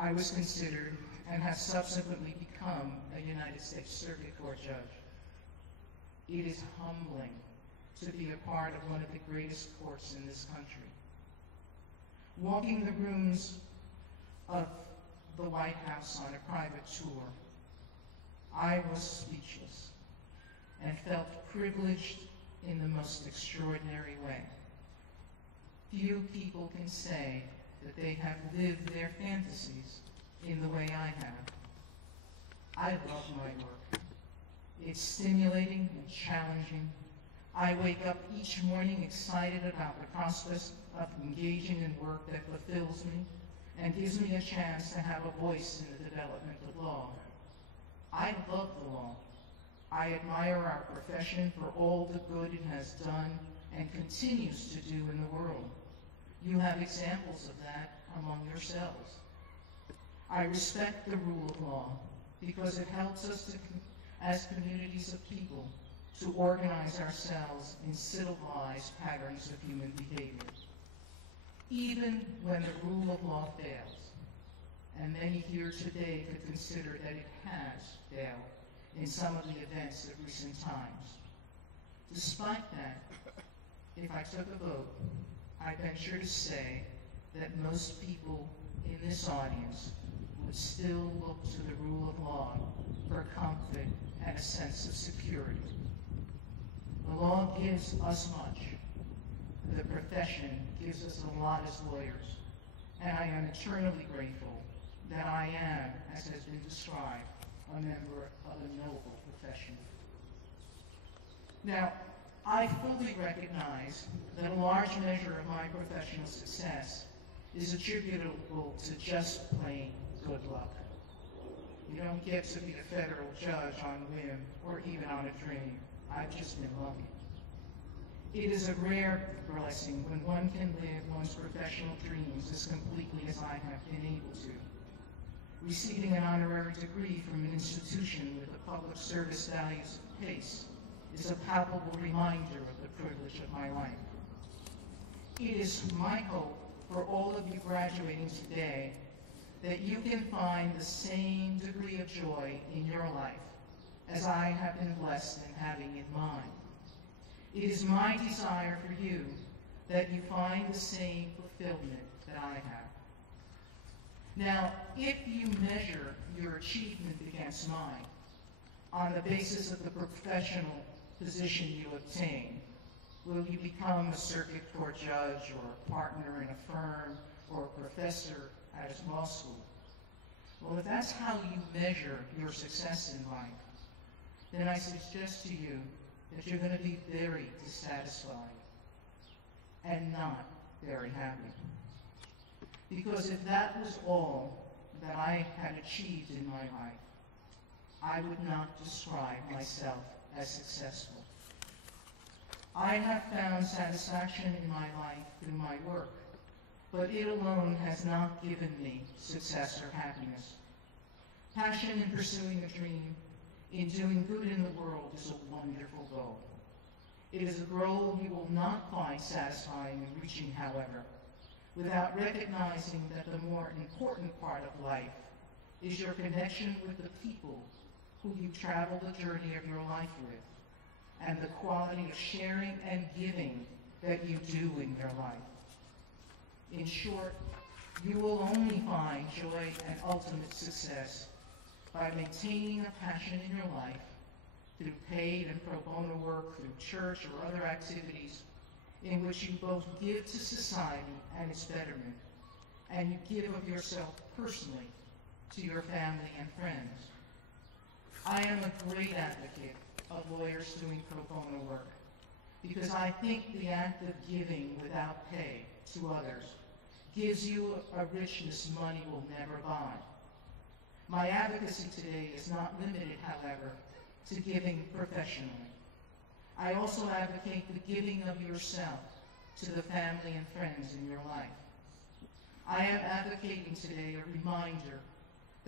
I was considered and have subsequently become a United States Circuit Court judge. It is humbling to be a part of one of the greatest courts in this country. Walking the rooms of the White House on a private tour, I was speechless and felt privileged in the most extraordinary way. Few people can say that they have lived their fantasies in the way I have. I love my work. It's stimulating and challenging. I wake up each morning excited about the prospect of engaging in work that fulfills me and gives me a chance to have a voice in the development of law. I love the law. I admire our profession for all the good it has done and continues to do in the world. You have examples of that among yourselves. I respect the rule of law because it helps us to, as communities of people, to organize ourselves in civilized patterns of human behavior. Even when the rule of law fails, and many here today could consider that it has failed in some of the events of recent times. Despite that, if I took a vote, I venture to say that most people in this audience would still look to the rule of law for comfort and a sense of security. The law gives us much. The profession gives us a lot as lawyers, and I am eternally grateful that I am, as has been described, a member of a noble profession. Now, I fully recognize that a large measure of my professional success is attributable to just plain good luck. You don't get to be a federal judge on a whim or even on a dream. I've just been lucky. It is a rare blessing when one can live one's professional dreams as completely as I have been able to. Receiving an honorary degree from an institution with the public service values of PACE is a palpable reminder of the privilege of my life. It is my hope for all of you graduating today that you can find the same degree of joy in your life as I have been blessed in having in mine. It is my desire for you that you find the same fulfillment that I have. Now, if you measure your achievement against mine on the basis of the professional position you obtain, will you become a circuit court judge or a partner in a firm or a professor at a law school? Well, if that's how you measure your success in life, then I suggest to you that you're going to be very dissatisfied and not very happy. Because if that was all that I had achieved in my life, I would not describe myself as successful. I have found satisfaction in my life through my work, but it alone has not given me success or happiness. Passion in pursuing a dream, in doing good in the world, is a wonderful goal. It is a goal you will not find satisfying in reaching, however, without recognizing that the more important part of life is your connection with the people who you travel the journey of your life with, and the quality of sharing and giving that you do in your life. In short, you will only find joy and ultimate success by maintaining a passion in your life through paid and pro bono work, through church or other activities in which you both give to society and its betterment, and you give of yourself personally to your family and friends. I am a great advocate of lawyers doing pro bono work because I think the act of giving without pay to others gives you a richness money will never buy. My advocacy today is not limited, however, to giving professionally. I also advocate the giving of yourself to the family and friends in your life. I am advocating today a reminder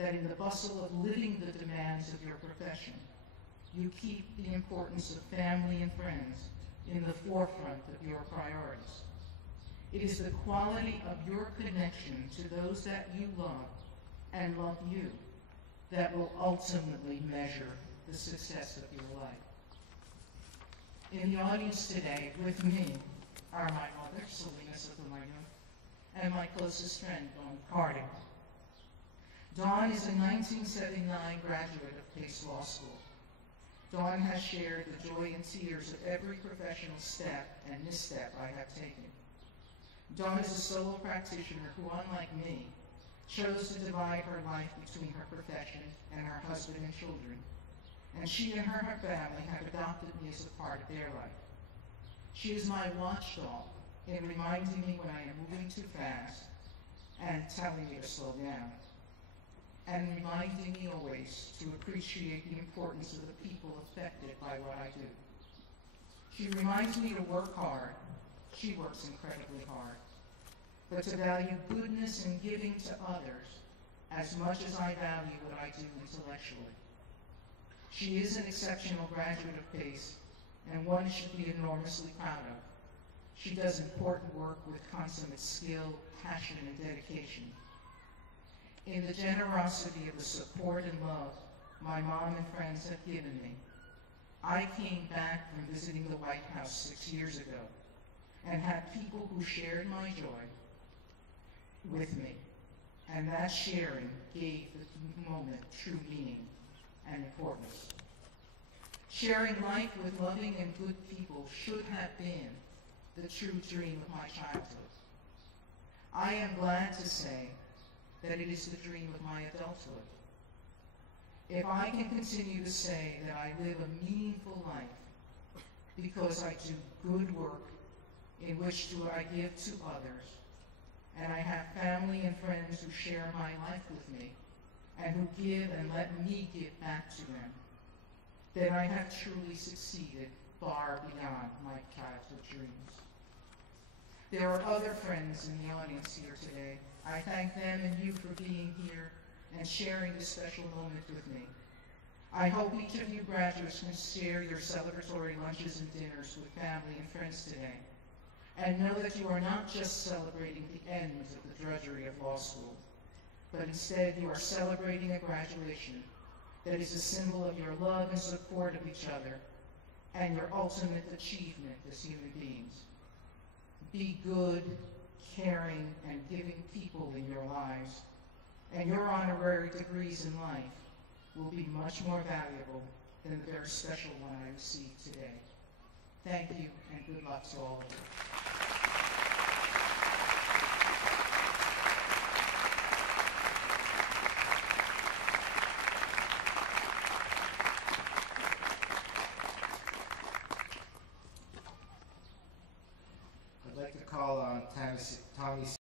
that in the bustle of living the demands of your profession, you keep the importance of family and friends in the forefront of your priorities. It is the quality of your connection to those that you love and love you that will ultimately measure the success of your life. In the audience today with me are my mother, Sonia Sotomayor, and my closest friend, Dawn Carter. Dawn is a 1979 graduate of Pace Law School. Dawn has shared the joy and tears of every professional step and misstep I have taken. Dawn is a solo practitioner who, unlike me, chose to divide her life between her profession and her husband and children, and she and her family have adopted me as a part of their life. She is my watchdog in reminding me when I am moving too fast and telling me to slow down, and reminding me always to appreciate the importance of the people affected by what I do. She reminds me to work hard. She works incredibly hard. But to value goodness and giving to others as much as I value what I do intellectually. She is an exceptional graduate of Pace, and one should be enormously proud of. She does important work with consummate skill, passion, and dedication. In the generosity of the support and love my mom and friends have given me, I came back from visiting the White House 6 years ago and had people who shared my joy with me, and that sharing gave the moment true meaning and importance. Sharing life with loving and good people should have been the true dream of my childhood. I am glad to say that it is the dream of my adulthood. If I can continue to say that I live a meaningful life because I do good work in which I give to others, and I have family and friends who share my life with me and who give and let me give back to them, then I have truly succeeded far beyond my childhood dreams. There are other friends in the audience here today. I thank them and you for being here and sharing this special moment with me. I hope each of you graduates can share your celebratory lunches and dinners with family and friends today, and know that you are not just celebrating the end of the drudgery of law school, but instead you are celebrating a graduation that is a symbol of your love and support of each other and your ultimate achievement as human beings. Be good, caring, and giving people in your lives, and your honorary degrees in life will be much more valuable than the very special one I received today. Thank you, and good luck to all of you. I'd like to call on Tommy